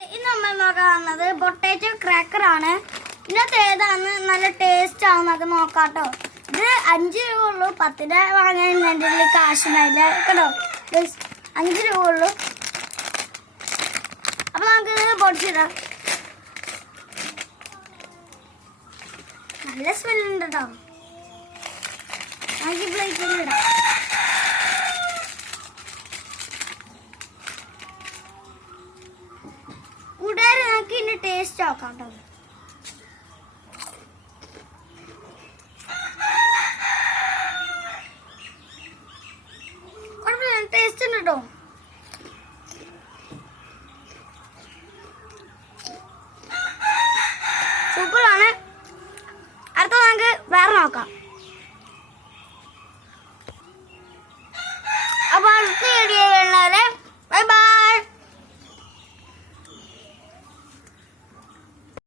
ഇന്ന് നമ്മൾ നോക്കുന്നത് പൊട്ടാറ്റോ ക്രാക്കർ ആണ്. ഇന്നത്തെ ഏതാണ് നല്ല ടേസ്റ്റ് ആവുന്നൊക്കെ നോക്കാട്ടോ. ഇത് 5 രൂപ ഉള്ളൂ. 10 രൂപ വാങ്ങാൻ എൻ്റെ കാശുണ്ടായില്ല കേട്ടോ. 5 രൂപ ഉള്ളൂ. അപ്പൊ നമുക്ക് പൊടിച്ചിടാം. നല്ല സ്മെല്ലുണ്ട് കേട്ടോ. നമുക്ക് പ്ലേറ്റിൽ ഇടാം. കൂട്ടുകാരെ നമുക്ക് ഇതിന്റെ ടേസ്റ്റ് നോക്കാം കേട്ടോ. ടേസ്റ്റ് ഉണ്ട് കേട്ടോ. സൂപ്പറാണ്. അടുത്ത നമുക്ക് വേറെ നോക്കാം.